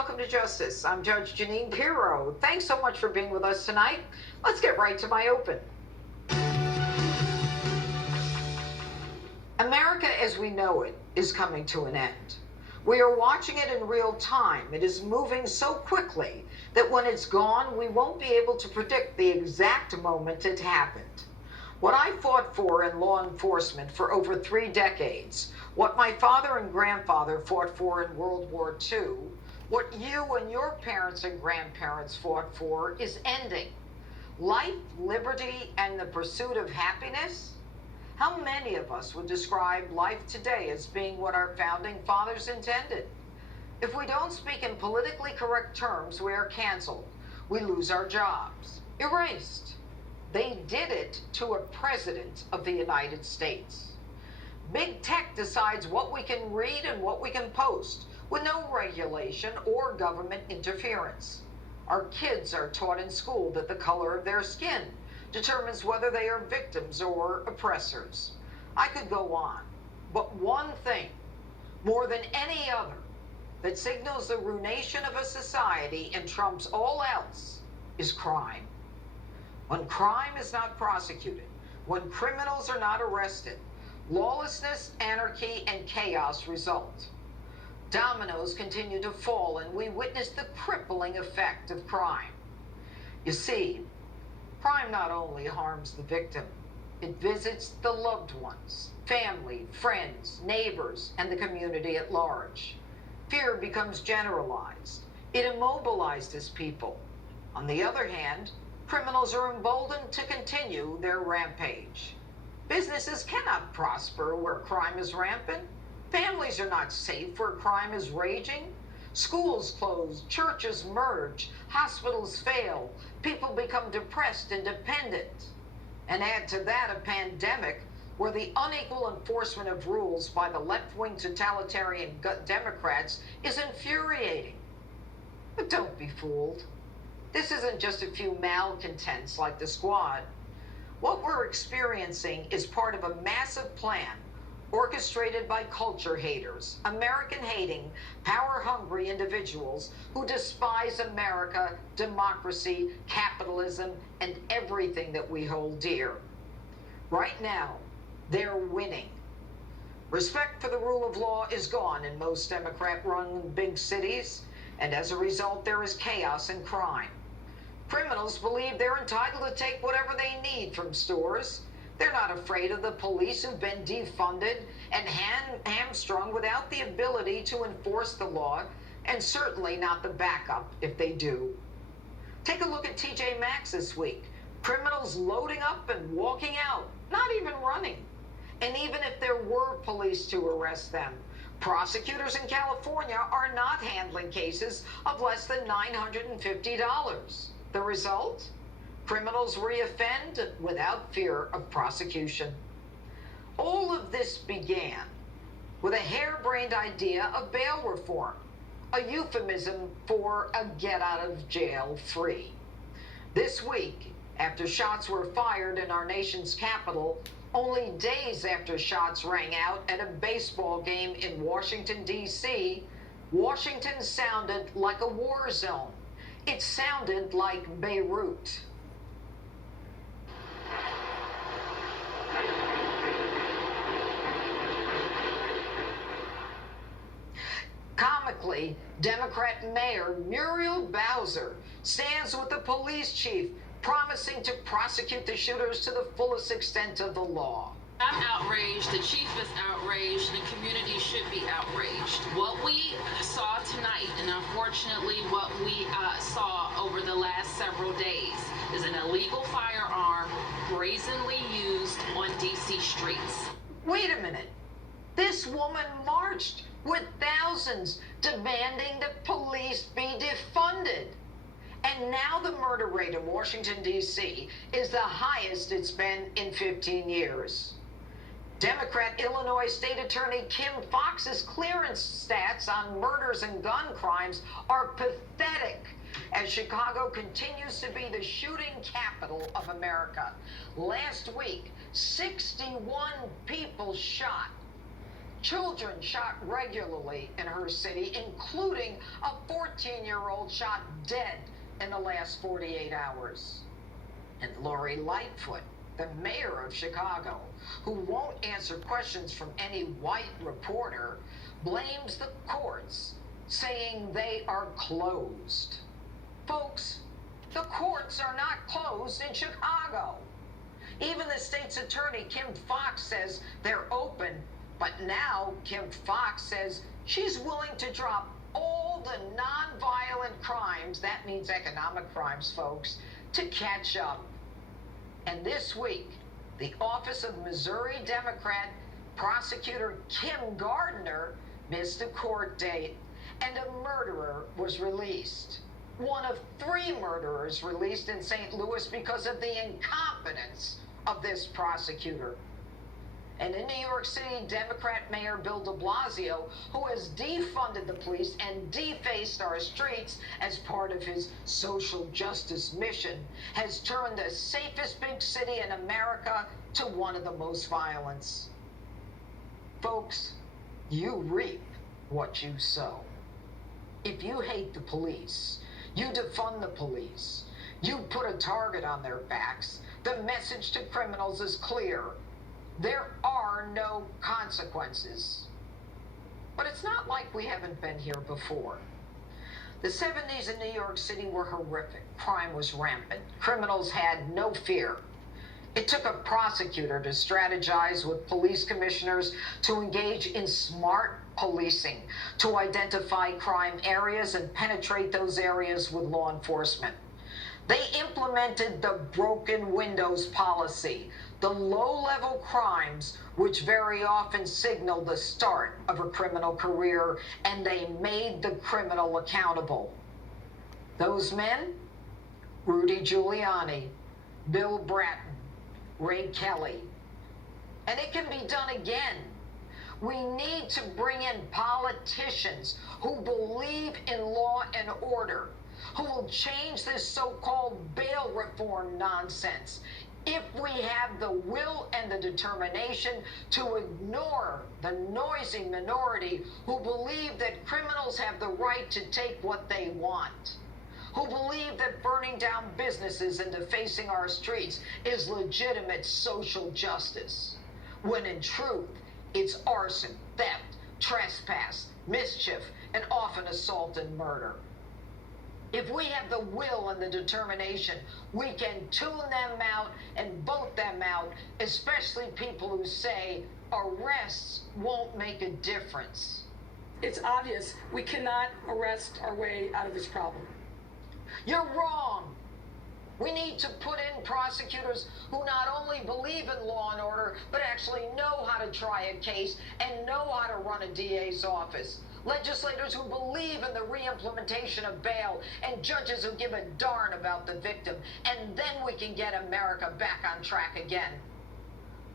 welcome to Justice. I'm Judge Jeanine Pirro. Thanks so much for being with us tonight. Let's get right to my open. America as we know it is coming to an end. We are watching it in real time. It is moving so quickly that when it's gone, we won't be able to predict the exact moment it happened. What I fought for in law enforcement for over 3 decades, what my father and grandfather fought for in World War II, what you and your parents and grandparents fought for is ending. Life, liberty, and the pursuit of happiness? How many of us would describe life today as being what our founding fathers intended? If we don't speak in politically correct terms, we are canceled. We lose our jobs, erased. They did it to a president of the United States. Big tech decides what we can read and what we can post with no regulation or government interference. Our kids are taught in school that the color of their skin determines whether they are victims or oppressors. I could go on, but one thing, more than any other, that signals the ruination of a society and trumps all else is crime. When crime is not prosecuted, when criminals are not arrested, lawlessness, anarchy, and chaos result. Dominoes continue to fall, and we witness the crippling effect of crime. You see, crime not only harms the victim, it visits the loved ones, family, friends, neighbors, and the community at large. Fear becomes generalized. It immobilizes people. On the other hand, criminals are emboldened to continue their rampage. Businesses cannot prosper where crime is rampant. Families are not safe where crime is raging. Schools close, churches merge, hospitals fail, people become depressed and dependent. And add to that a pandemic where the unequal enforcement of rules by the left-wing totalitarian Democrats is infuriating. But don't be fooled. This isn't just a few malcontents like the Squad. What we're experiencing is part of a massive plan orchestrated by culture haters, American-hating, power-hungry individuals who despise America, democracy, capitalism, and everything that we hold dear. Right now, they're winning. Respect for the rule of law is gone in most Democrat-run big cities, and as a result, there is chaos and crime. Criminals believe they're entitled to take whatever they need from stores. They're not afraid of the police who've been defunded and hamstrung without the ability to enforce the law, and certainly not the backup if they do. Take a look at TJ Maxx this week. Criminals loading up and walking out, not even running. And even if there were police to arrest them, prosecutors in California are not handling cases of less than $950. The result? Criminals reoffend without fear of prosecution. All of this began with a harebrained idea of bail reform, a euphemism for a get out of jail free. This week, after shots were fired in our nation's capital, only days after shots rang out at a baseball game in Washington, D.C., Washington sounded like a war zone. It sounded like Beirut. Comically, Democrat Mayor Muriel Bowser stands with the police chief, promising to prosecute the shooters to the fullest extent of the law. I'm outraged, the chief is outraged, the community should be outraged. What we saw tonight, and unfortunately what we saw over the last several days, is an illegal firearm brazenly used on DC streets. Wait a minute. This woman marched with thousands demanding that police be defunded. And now the murder rate in Washington, D.C. is the highest it's been in 15 years. Democrat Illinois State Attorney Kim Foxx's clearance stats on murders and gun crimes are pathetic as Chicago continues to be the shooting capital of America. Last week, 61 people shot. Children shot regularly in her city, including a 14-year-old shot dead in the last 48 hours. And Lori Lightfoot, the mayor of Chicago, who won't answer questions from any white reporter, blames the courts, saying they are closed. Folks, the courts are not closed in Chicago. Even the state's attorney, Kim Foxx, says they're open, but now Kim Foxx says she's willing to drop all the nonviolent crimes, that means economic crimes, folks, to catch up. And this week, the office of Missouri Democrat prosecutor Kim Gardner missed a court date, and a murderer was released. One of 3 murderers released in St. Louis because of the incompetence of this prosecutor. And in New York City, Democrat Mayor Bill de Blasio, who has defunded the police and defaced our streets as part of his social justice mission, has turned the safest big city in America to one of the most violent. Folks, you reap what you sow. If you hate the police, you defund the police, you put a target on their backs, the message to criminals is clear. There are no consequences. But it's not like we haven't been here before. The 70s in New York City were horrific. Crime was rampant. Criminals had no fear. It took a prosecutor to strategize with police commissioners to engage in smart policing, to identify crime areas and penetrate those areas with law enforcement. They implemented the broken windows policy, the low-level crimes which very often signal the start of a criminal career, and they made the criminal accountable. Those men? Rudy Giuliani, Bill Bratton, Ray Kelly. And it can be done again. We need to bring in politicians who believe in law and order, who will change this so-called bail reform nonsense if we have the will and the determination to ignore the noisy minority who believe that criminals have the right to take what they want, who believe that burning down businesses and defacing our streets is legitimate social justice, when in truth, it's arson, theft, trespass, mischief, and often assault and murder. If we have the will and the determination, we can tune them out and vote them out, especially people who say arrests won't make a difference. It's obvious we cannot arrest our way out of this problem. You're wrong. We need to put in prosecutors who not only believe in law and order, but actually know how to try a case and know how to run a DA's office. Legislators who believe in the re-implementation of bail, and judges who give a darn about the victim. And then we can get America back on track again.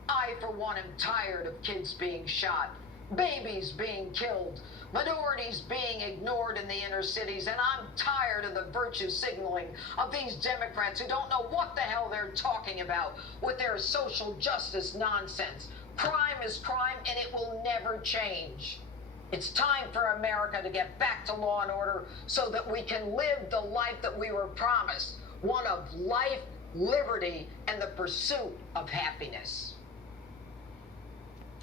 I, for one, am tired of kids being shot, babies being killed, minorities being ignored in the inner cities, and I'm tired of the virtue signaling of these Democrats who don't know what the hell they're talking about with their social justice nonsense. Crime is crime, and it will never change. It's time for America to get back to law and order so that we can live the life that we were promised, one of life, liberty, and the pursuit of happiness.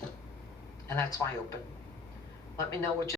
And that's my open. Let me know what you